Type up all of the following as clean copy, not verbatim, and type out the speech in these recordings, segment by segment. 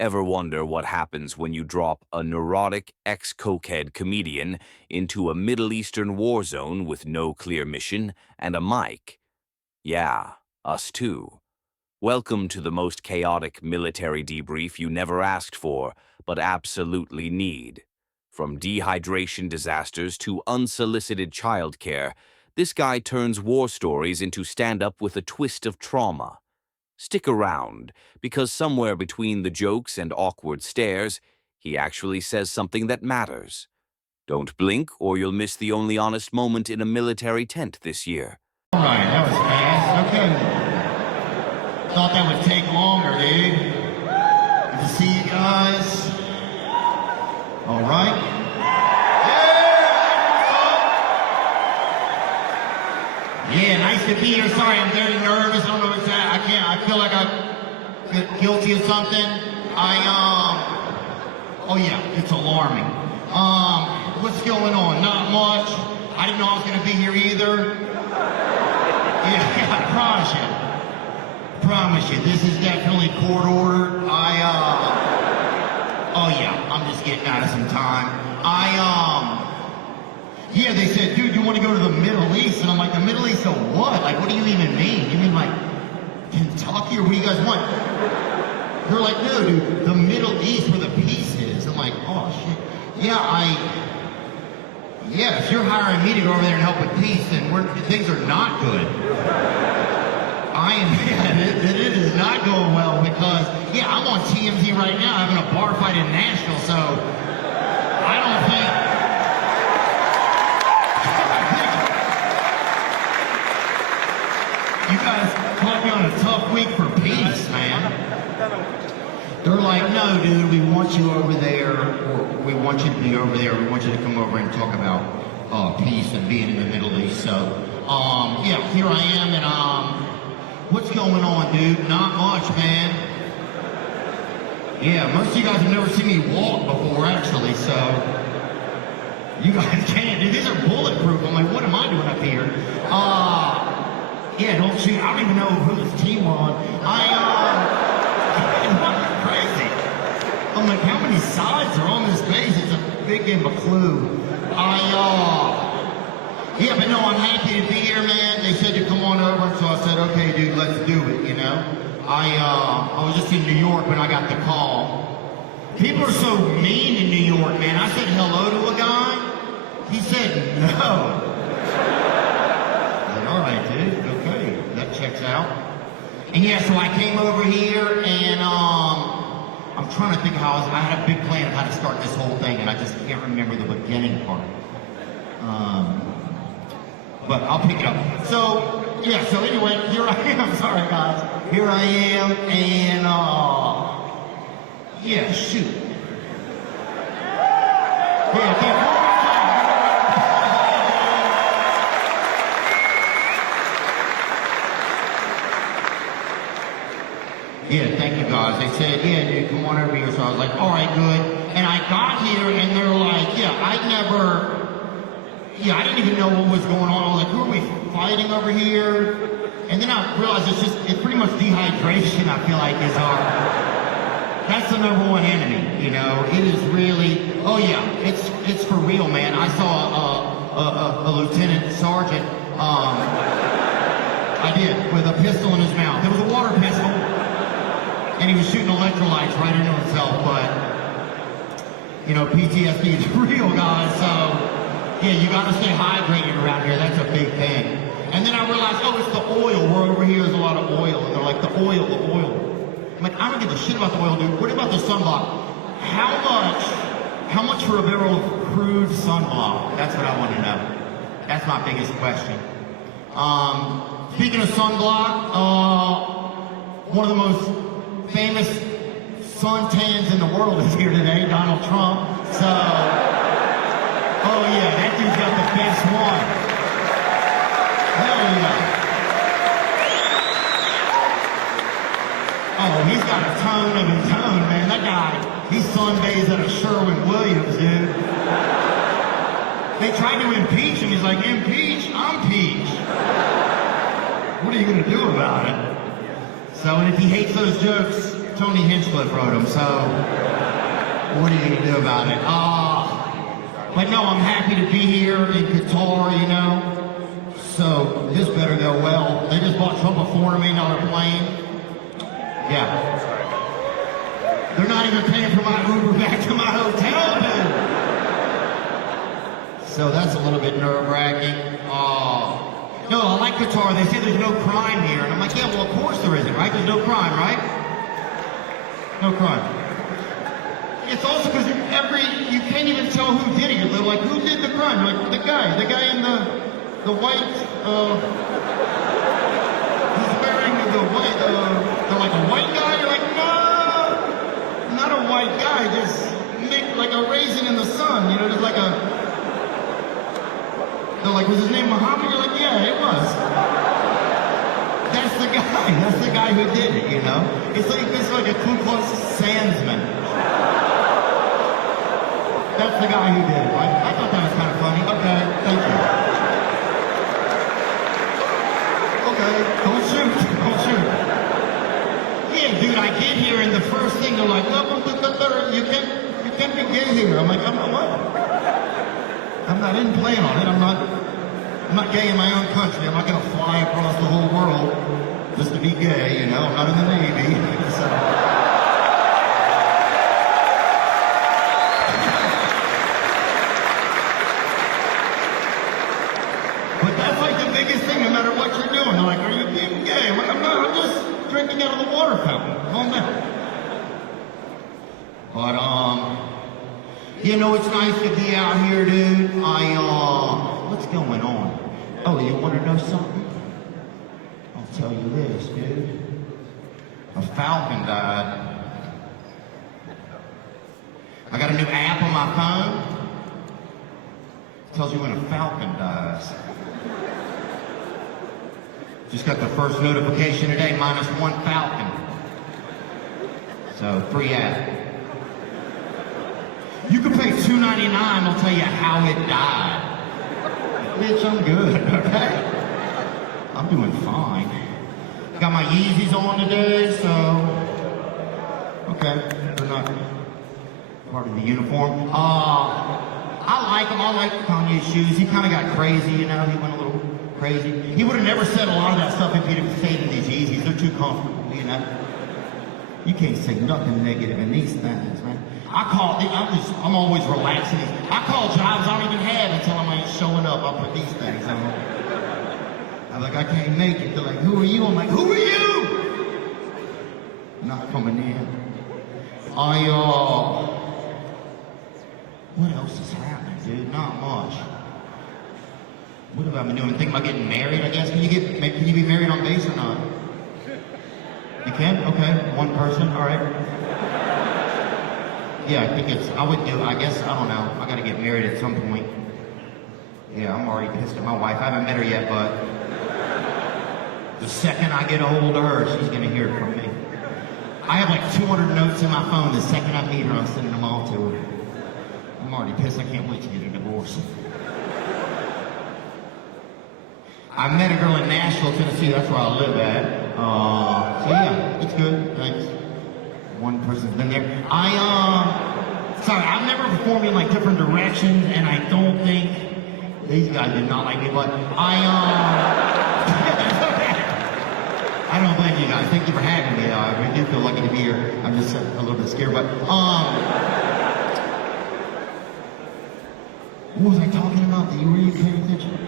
Ever wonder what happens when you drop a neurotic ex-cokehead comedian into a Middle Eastern war zone with no clear mission and a mic? Yeah, us too. Welcome to the most chaotic military debrief you never asked for, but absolutely need. From dehydration disasters to unsolicited childcare, this guy turns war stories into stand-up with a twist of trauma. Stick around, because somewhere between the jokes and awkward stares, he actually says something that matters. Don't blink or you'll miss the only honest moment in a military tent this year. All right, that was fast. Okay. Thought that would take longer, dude. Good to see you guys. All right. Yeah, nice to be here. Sorry, I'm very nervous. I don't know what's that. I feel like I feel guilty of something. Oh yeah, it's alarming. What's going on? Not much. I didn't know I was gonna be here either. Yeah, I promise you, this is definitely court ordered. Oh yeah, I'm just getting out of some time. Yeah, they said, dude, you want to go to the Middle East? And I'm like, the Middle East of what? Like, what do you even mean? You mean like Kentucky or what do you guys want? They're like, no, dude, the Middle East where the peace is. I'm like, oh shit. Yeah, if you're hiring me to go over there and help with peace, then things are not good. It is not going well because, yeah, I'm on TMZ right now having a bar fight in Nashville, so I don't think... You guys caught me on a tough week for peace, man. They're like, no, dude, we want you over there, or we want you to be over there, we want you to come over and talk about peace and being in the Middle East. So, yeah, here I am, and what's going on, dude? Not much, man. Yeah, most of you guys have never seen me walk before, actually, so you guys can't. Dude, these are bulletproof. I'm like, what am I doing up here? Yeah, don't shoot. I don't even know who this team we're on. Crazy. I'm like, how many sides are on this base? It's a big game of clue. Yeah, but no, I'm happy to be here, man. They said to come on over, so I said, okay, dude, let's do it, you know? I was just in New York when I got the call. People are so mean in New York, man. I said hello to a guy. He said no. All right, dude, okay, that checks out. And yeah, so I came over here and I'm trying to think I had a big plan of how to start this whole thing and I just can't remember the beginning part. But I'll pick it up. So, yeah, so anyway, here I am, sorry guys. Here I am and yeah, shoot. Yeah, I can't. Yeah, thank you guys. They said, yeah, dude, come on over here. So I was like, all right, good. And I got here and they're like, I didn't even know what was going on. I was like, who are we fighting over here? And then I realized it's pretty much dehydration, I feel like, that's the #1 enemy, you know? It is really, oh yeah, it's for real, man. I saw a lieutenant sergeant, I did, with a pistol in his mouth. It was a water pistol. And he was shooting electrolytes right into himself, but, you know, PTSD is real, guys, so, yeah, you gotta stay hydrated around here, that's a big thing. And then I realized, oh, it's the oil, we're over here, there's a lot of oil, and they're like, the oil. I'm like, I don't give a shit about the oil, dude, what about the sunblock? How much for a barrel of crude sunblock? That's what I want to know. That's my biggest question. Speaking of sunblock, one of the most famous suntans in the world is here today, Donald Trump. So, oh yeah, that dude's got the best one. Hell yeah. Oh, he's got a tone of his own, man. That guy, he sunbathes at a Sherwin-Williams, dude. They tried to impeach him. He's like, impeach? I'm peach. What are you gonna do about it? So, and if he hates those jokes, Tony Hinchcliffe wrote them, so what are you gonna do about it? But no, I'm happy to be here in Qatar, you know. So this better go well. They just bought Trump a $400 million plane. Yeah. They're not even paying for my Uber back to my hotel, dude. So that's a little bit nerve-wracking. No, I like Qatar. They say there's no crime here. And I'm like, yeah, well, of course there isn't, right? There's no crime, right? No crime. It's also because you can't even tell who did it. They're like, who did the crime? Like, the guy in the white, he's wearing the white, they're like a white guy. You're like, no, not a white guy. Just like a raisin in the sun, you know, just like a, they're like, was his name Muhammad? You're like, yeah, it was. That's the guy. That's the guy who did it, you know? It's like a Ku Klux Klansman. That's the guy who did it, right? I thought that was kind of funny. Okay, thank you. Okay, don't shoot. Don't shoot. Yeah, dude, I get here and the first thing they're like, you can't be gay here. I'm like, I'm not what? I'm not in plan on it. I'm not gay in my own country. I'm not gonna fly across the whole world just to be gay, you know. I'm not in the Navy. So. But that's like the biggest thing, no matter what you're doing. They're like, are you being gay? I'm like, I'm not. I'm just drinking out of the water fountain. Calm down. But you know, it's nice to be out here, dude. What's going on? Oh, you want to know something? I'll tell you this, dude. A falcon died. I got a new app on my phone. It tells you when a falcon dies. Just got the first notification today, -1 falcon. So, free app. You can pay $2.99, they'll tell you how it died. Bitch, I'm good, okay? I'm doing fine. Got my Yeezys on today, so... Okay, they're not part of the uniform. I like them. I like Kanye's shoes. He kind of got crazy, you know? He went a little crazy. He would have never said a lot of that stuff if he didn't say to these Yeezys. They're too comfortable, you know? You can't say nothing negative in these things, man. I'm always relaxing. I call jobs I don't even have and tell them I ain't showing up. I'll put these things on. I'm like, I can't make it. They're like, who are you? I'm like, who are you? Not coming in. What else is happening, dude? Not much. What have I been doing? Thinking about getting married, I guess. Can you be married on base or not? You can? Okay. One person, all right. Yeah, I think I guess, I don't know. I gotta get married at some point. Yeah, I'm already pissed at my wife. I haven't met her yet, but the second I get a hold of her, she's gonna hear it from me. I have like 200 notes in my phone. The second I meet her, I'm sending them all to her. I'm already pissed. I can't wait to get a divorce. I met a girl in Nashville, Tennessee. That's where I live at. So yeah, it's good. Thanks. One person's been there. I've never performed in like different directions, and I don't think these guys did not like me, but I don't blame you guys. Thank you for having me. I really do feel lucky to be here. I'm just a little bit scared, but what was I talking about? Were you paying attention?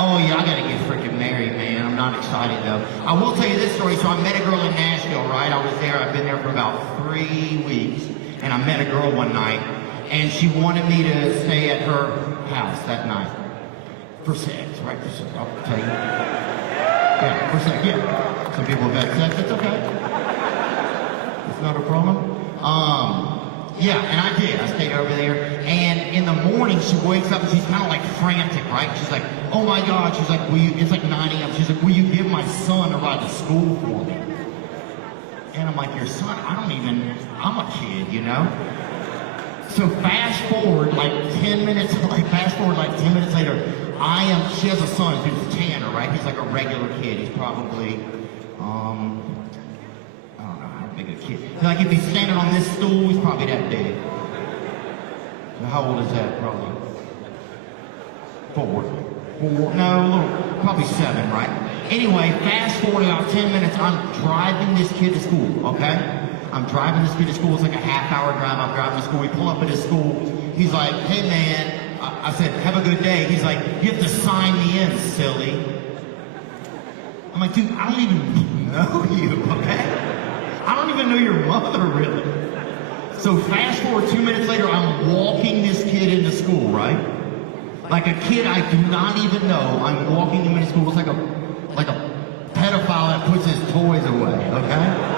Oh yeah, I gotta get freaking married, man. I'm not excited though. I will tell you this story. So I met a girl in Nashville, right? I was there, I've been there for about 3 weeks. And I met a girl one night, and she wanted me to stay at her house that night. For sex, right? For sex, I'll tell you. Yeah, for sex, yeah. Some people have had sex, it's okay. It's not a problem. Yeah, and I did. I stayed over there. And in the morning, she wakes up and she's kind of like frantic, right? She's like, oh my God. She's like, it's like 9 a.m. She's like, will you give my son a ride to school for me? And I'm like, your son? I'm a kid, you know? So fast forward like 10 minutes later, she has a son who's Tanner, right? He's like a regular kid. He's probably, I big a kid. Like if he's standing on this stool, he's probably that big. So how old is that? Probably 4. No, probably 7, right? Anyway, fast forward about 10 minutes, I'm driving this kid to school, okay? I'm driving this kid to school. It's like a half-hour drive. I'm driving to school. We pull up at his school. He's like, hey, man. I said, have a good day. He's like, you have to sign me in, silly. I'm like, dude, I don't even know you, okay? I don't even know your mother, really. So fast forward 2 minutes later, I'm walking this kid into school, right? Like a kid I do not even know. I'm walking him into school. It's like a pedophile that puts his toys away, okay?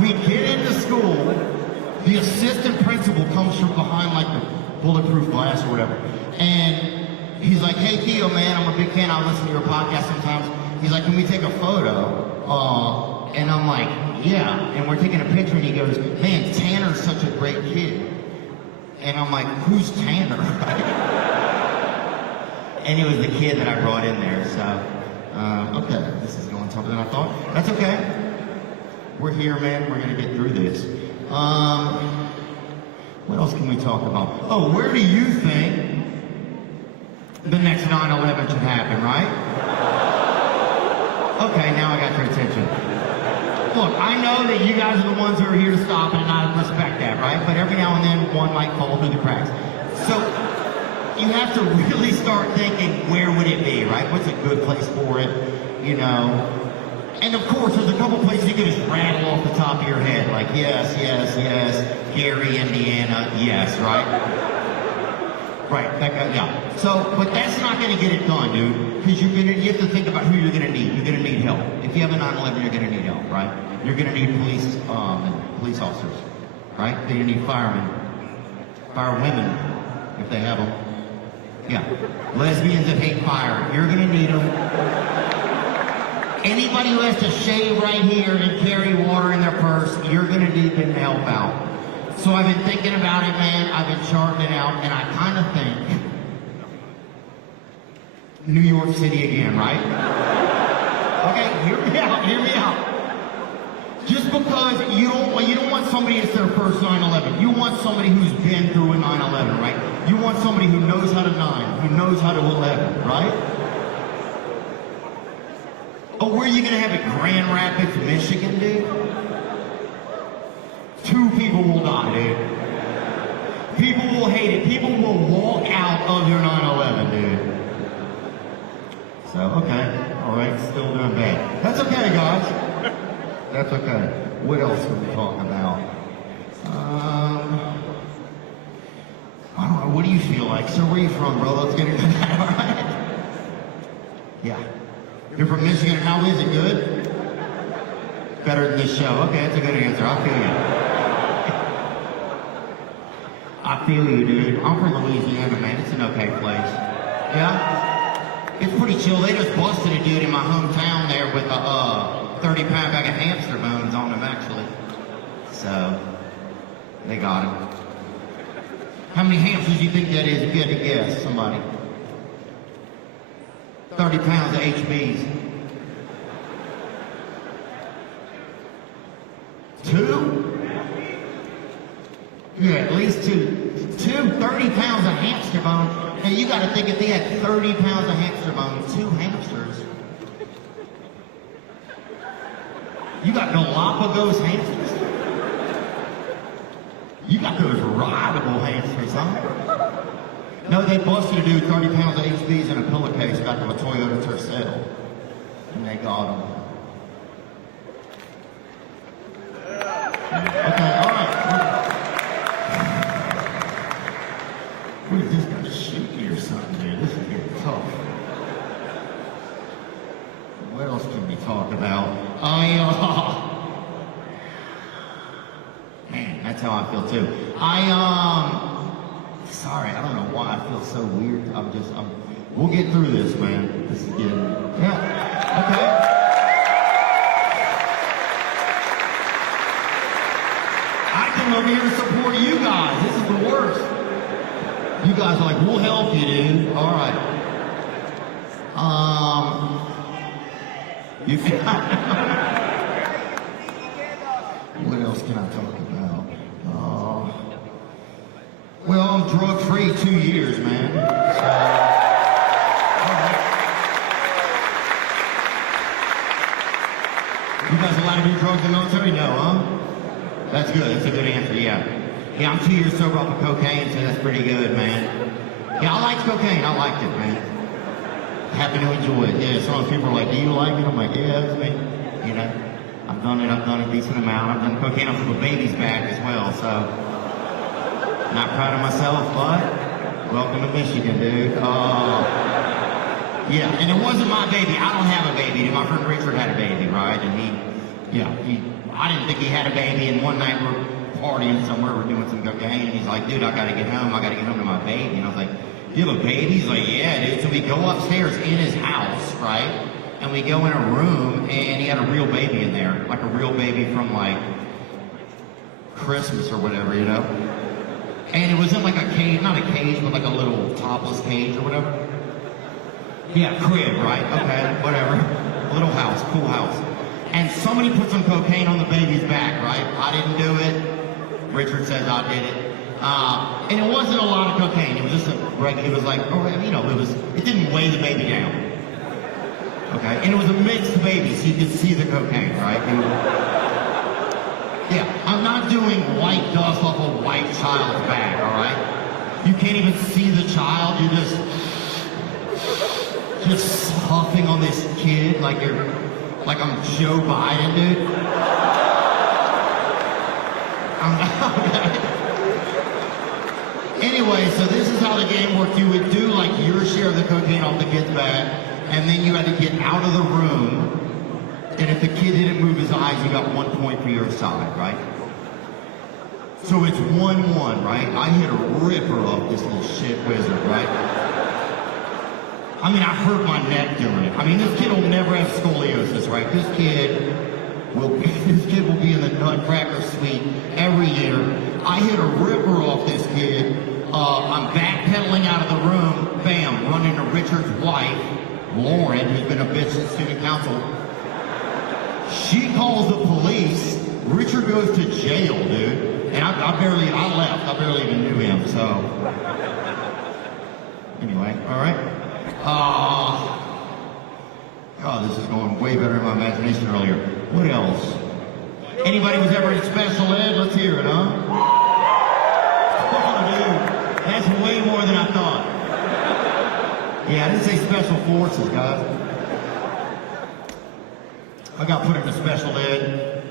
We get into school, the assistant principal comes from behind like the bulletproof glass or whatever, and he's like, hey Theo, man, I'm a big fan, I'll listen to your podcast sometimes. He's like, can we take a photo? And I'm like, yeah, and we're taking a picture, and he goes, man, Tanner's such a great kid. And I'm like, who's Tanner? And it was the kid that I brought in there, so, okay, this is going tougher than I thought. That's okay. We're here, man. We're going to get through this. What else can we talk about? Oh, where do you think the next 9/11 should happen, right? Okay, now I got your attention. Look, I know that you guys are the ones who are here to stop it, and I respect that, right? But every now and then, one might fall through the cracks. So, you have to really start thinking, where would it be, right? What's a good place for it, you know? And of course, there's a couple places you can just rattle off the top of your head, like yes, yes, yes, Gary, Indiana, yes, right? Right, that guy, yeah. So, but that's not going to get it done, dude, because you have to think about who you're going to need. You're going to need help. If you have a 9/11, you're going to need help, right? You're going to need police officers, right? You're going to need firemen, firewomen, if they have them. Yeah, lesbians that hate fire, you're going to need them. Anybody who has to shave right here and carry water in their purse, you're going to need them to help out. So I've been thinking about it, man. I've been charting it out, and I kind of think New York City again, right? Okay, hear me out, hear me out. Just because you don't want somebody that's their first 9/11. You want somebody who's been through a 9/11, right? You want somebody who knows how to 9, who knows how to 11, right? Oh, where are you going to have it? Grand Rapids, Michigan, dude? 2 people will die, dude. People will hate it. People will walk out of your 9/11, dude. So, okay. All right, still doing bad. That's okay, guys. That's okay. What else can we talk about? I don't know. What do you feel like? So where are you from, bro? Let's get into that, all right? Yeah. You're from Michigan. How is it? Good? Better than this show. Okay, that's a good answer. I feel you. I feel you, dude. I'm from Louisiana, man. It's an okay place. Yeah? It's pretty chill. They just busted a dude in my hometown there with a 30-pound bag of hamster bones on him, actually. So, they got him. How many hamsters do you think that is, if you had to guess, somebody? 30 pounds of HBs. 2? Yeah, at least 2. 30 pounds of hamster bone. Now you gotta think, if they had 30 pounds of hamster bone, 2 hamsters. You got Galapagos hamsters? You got those rideable hamsters, huh? No, they busted a dude 30 pounds of HBs in a pillowcase back of a Toyota Tercel. And they got him. Okay, all right. What is this guy shoot me or something, dude? This is getting tough. What else can we talk about? Man, that's how I feel too. Sorry, I don't know why I feel so weird. We'll get through this, man. This is good. Yeah, okay. I came over here to support you guys. This is the worst. You guys are like, we'll help you, dude. All right. You What else can I talk about? Well, I'm drug-free 2 years, man. You guys allowed to do drugs in the military? No, huh? That's good. That's a good answer, yeah. Yeah, I'm 2 years sober off of cocaine, so that's pretty good, man. Yeah, I liked cocaine. I liked it, man. Happy to enjoy it. Yeah, some people are like, do you like it? I'm like, yeah, it's me. You know, I've done it a decent amount. I've done cocaine off of a baby's back as well, so not proud of myself, but welcome to Michigan, dude. Yeah, and it wasn't my baby. I don't have a baby. My friend Richard had a baby, right? And I didn't think he had a baby, and one night we're partying somewhere, we're doing some cocaine, and he's like, dude, I gotta get home to my baby. And I was like, you have a baby? He's like, yeah, dude. So we go upstairs in his house, right? And we go in a room, and he had a real baby in there, like a real baby from like Christmas or whatever, you know? And it was in like a cage, not a cage, but like a little topless cage or whatever. Yeah, crib, right? Okay, whatever. Little house, cool house. And somebody put some cocaine on the baby's back, right? I didn't do it. Richard says I did it. And it wasn't a lot of cocaine. It was just it was like, you know, it didn't weigh the baby down. Okay, and it was a mixed baby, so you could see the cocaine, right? Yeah, I'm not doing white dust off a white child's back, all right? You can't even see the child. You're just huffing on this kid like I'm Joe Biden, dude. Anyway, so this is how the game worked. You would do like your share of the cocaine off the kid's back, and then you had to get out of the room. And if the kid didn't move his eyes, you got 1 point for your side, right? So it's 1-1, right? I hit a ripper off this little shit wizard, right? I mean, I hurt my neck doing it. I mean, this kid will never have scoliosis, right? This kid will be in the Nutcracker Suite every year. I hit a ripper off this kid. I'm backpedaling out of the room. Bam, run into Richard's wife, Lauren, who's been a bitch at student council. She calls the police. Richard goes to jail, dude. And I left. I barely even knew him, so. Anyway, all right. God, this is going way better in my imagination earlier. What else? Anybody who's ever in special ed? Let's hear it, huh? Oh, dude. That's way more than I thought. Yeah, I didn't say special forces, guys. I got put into special ed,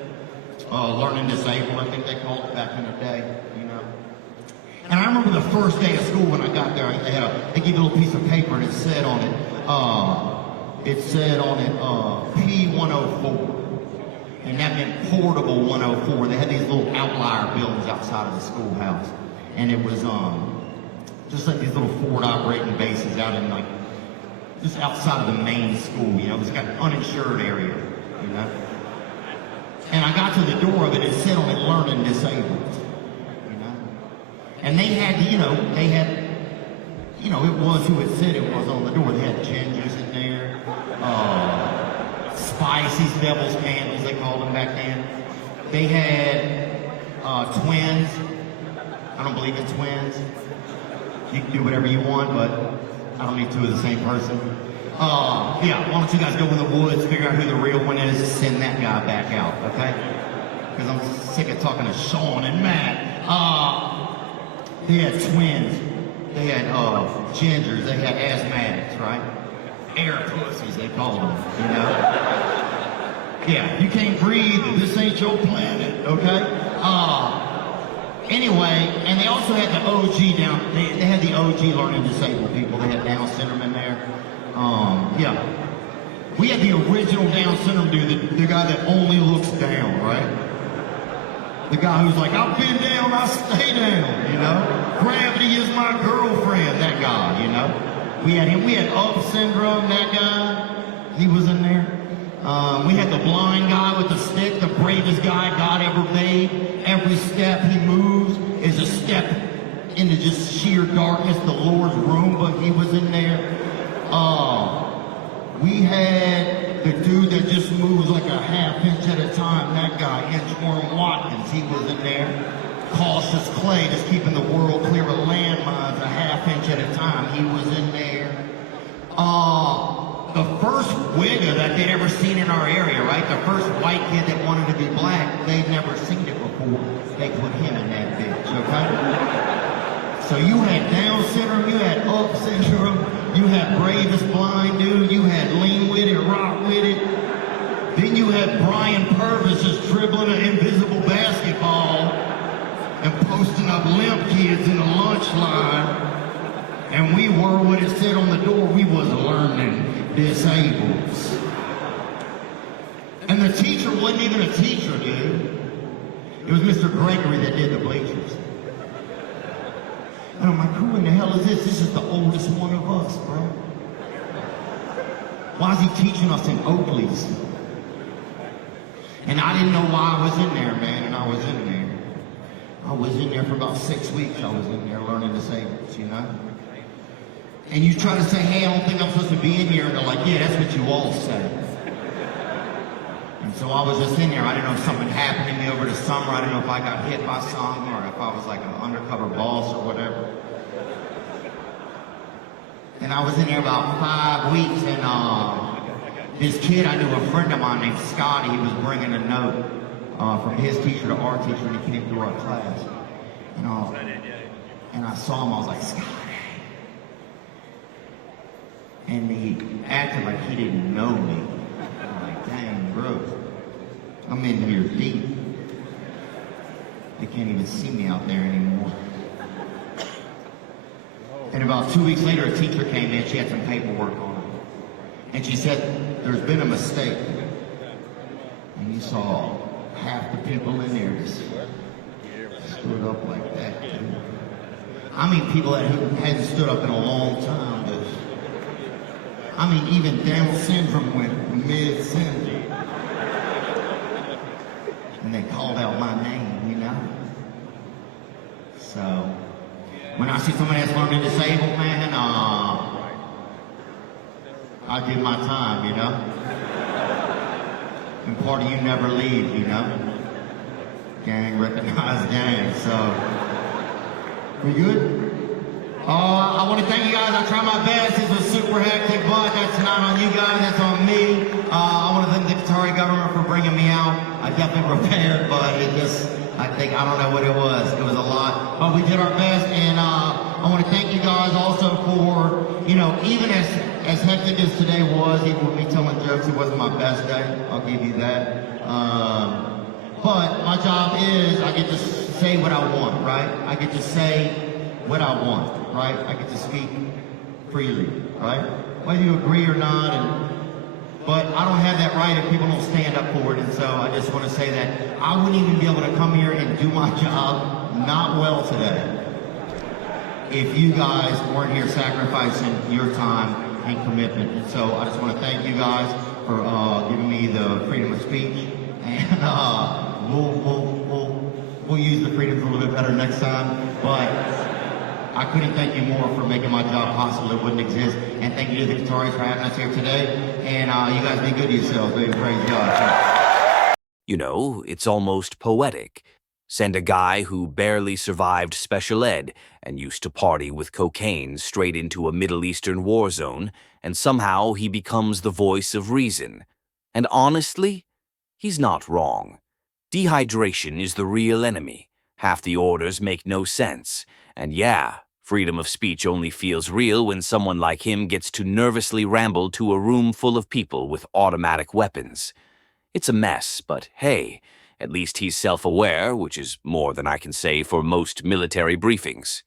learning disabled, I think they called it back in the day, you know. And I remember the first day of school when I got there, they gave you a little piece of paper and it said on it, P104. And that meant portable 104. They had these little outlier buildings outside of the schoolhouse. And it was just like these little forward operating bases out in like, just outside of the main school, you know. It was got an uninsured area, you know. And I got to the door of it, it said on it, learning disabled, you know. And they had, it was who it said it was on the door. They had gingers in there, Spicy's, Devil's Candles, they called them back then. They had twins. I don't believe in twins. You can do whatever you want, but I don't need two of the same person. Yeah, why don't you guys go in the woods, figure out who the real one is, send that guy back out, okay? Because I'm sick of talking to Sean and Matt. They had twins. They had gingers. They had asthmatics, right? Air pussies, they called them, you know? Yeah, you can't breathe. This ain't your planet, okay? Anyway, and they also had the OG down. They had the OG learning disabled people. They had Down syndrome in there. Yeah. We had the original Down syndrome dude, the guy that only looks down, right? The guy who's like, I've been down, I stay down, you know? Gravity is my girlfriend, that guy, you know? We had him. We had Up syndrome, that guy. He was in there. We had the blind guy with the stick, the bravest guy God ever made. Every step he moves is a step into just sheer darkness, the Lord's room, but he was in there. We had the dude that just moves like a half inch at a time, that guy, Inchworm Watkins, he was in there. Cautious Clay, just keeping the world clear of landmines a half inch at a time, he was in there. The first wigger that they'd ever seen in our area, right? The first white kid that wanted to be black, they'd never seen it before. They put him in that bitch, okay? So you had Down syndrome, you had Up syndrome, you had Bravest Blind Dude, you had Lean With It, Rock With It. Then you had Brian Purvis just dribbling an invisible basketball and posting up limp kids in the lunch line. And we were what it said on the door, we was learning disables. And the teacher wasn't even a teacher, dude. It was Mr. Gregory that did the bleachers. And I'm like, who in the hell is this? This is the oldest one of us, bro. Why is he teaching us in Oakley's? And I didn't know why I was in there, man, and I was in there. I was in there for about 6 weeks. I was in there learning disables, you know? And you try to say, hey, I don't think I'm supposed to be in here. And they're like, yeah, that's what you all say. And so I was just in there. I didn't know if something happened to me over the summer. I didn't know if I got hit by something or if I was like an undercover boss or whatever. And I was in there about 5 weeks, and this kid, I knew a friend of mine named Scotty. He was bringing a note from his teacher to our teacher, and he came through our class. And I saw him. I was like, Scotty. And he acted like he didn't know me. I'm like, dang, bro. I'm in here deep. They can't even see me out there anymore. And about 2 weeks later, a teacher came in. She had some paperwork on her. And she said, there's been a mistake. And you saw half the people in there just stood up like that, too. I mean, people that hadn't stood up in a long time. I mean, even Down syndrome went mid-syndrome. And they called out my name, you know? So, when I see somebody that's learning disabled, man, I give my time, you know? And part of you never leaves, you know? Gang, recognize gang, so. We good? I want to thank you guys. I tried my best. This was super hectic, but that's not on you guys. That's on me. I want to thank the Qatari government for bringing me out. I definitely prepared, but it just, I don't know what it was. It was a lot. But we did our best, and I want to thank you guys also for, you know, even as hectic as today was, even with me telling jokes, it wasn't my best day. I'll give you that. But my job is I get to say what I want, right? I get to say what I want. Right? I get to speak freely, right? Whether you agree or not, but I don't have that right if people don't stand up for it, and so I just want to say that I wouldn't even be able to come here and do my job not well today if you guys weren't here sacrificing your time and commitment. And so I just want to thank you guys for giving me the freedom of speech, and we'll use the freedoms a little bit better next time, but I couldn't thank you more for making my job possible. It wouldn't exist. And thank you to the Qataris for having us here today. And you guys be good to yourselves, baby. Praise God. You know, it's almost poetic. Send a guy who barely survived special ed and used to party with cocaine straight into a Middle Eastern war zone, and somehow he becomes the voice of reason. And honestly, he's not wrong. Dehydration is the real enemy. Half the orders make no sense. And yeah, freedom of speech only feels real when someone like him gets to nervously ramble to a room full of people with automatic weapons. It's a mess, but hey, at least he's self-aware, which is more than I can say for most military briefings.